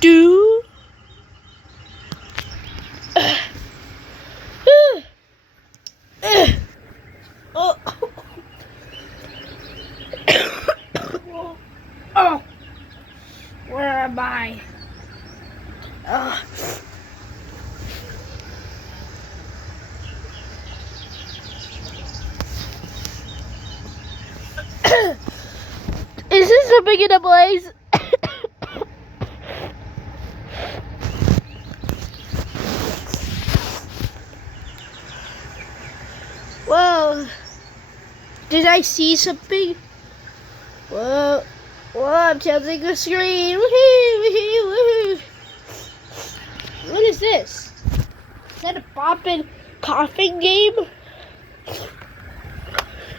Do. Oh. Oh. Where am I? Is this something in a blaze? Whoa. Did I see something? Whoa. Whoa, I'm tilting the screen. Woohoo, woohoo, woohoo. What is this? Is that a boppin' coughing game?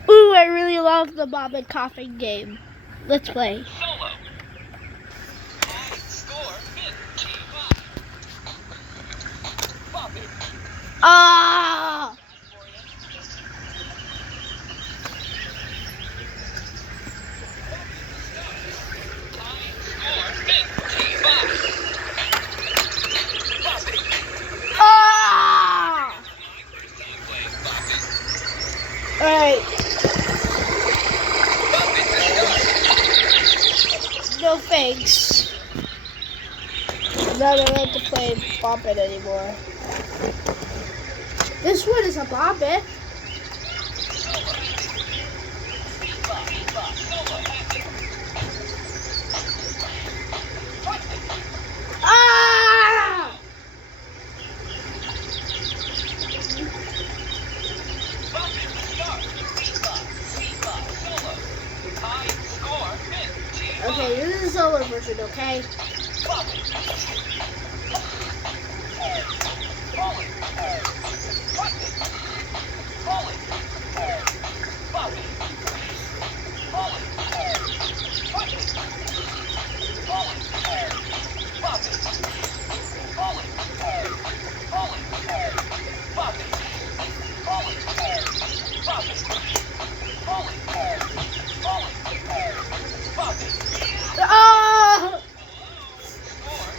Ooh, I really love the boppin' coughing game. Let's play. Solo. Score 55. Bobby. Ah! Ah! Alright. No thanks. I'm not allowed to play Bop It anymore. This one is a Bop It. Ah! Okay, this is the solo version, okay? Oh!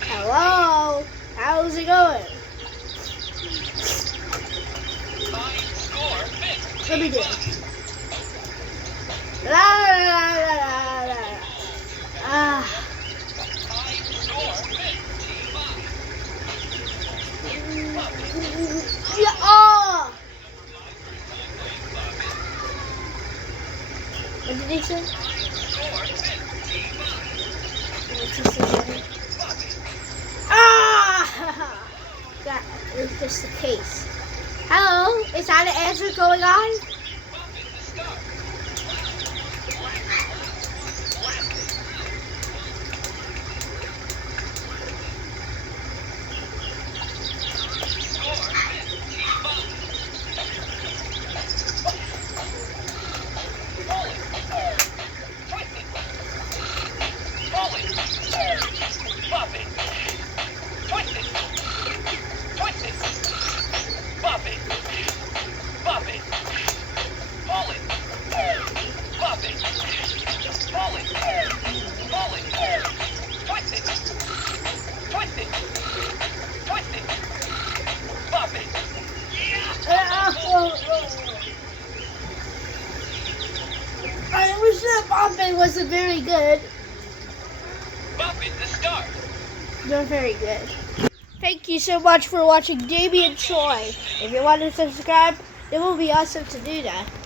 Hello? How's it going? Let me do it. La la la la la la. Ah. Yeah. Oh. What did he say? Ah! That is just the case. Hello? Is that an answer going on? I wish that Bop It wasn't very good. Bop It to start. Not very good. Thank you so much for watching Damien Troy. If you want to subscribe, it will be awesome to do that.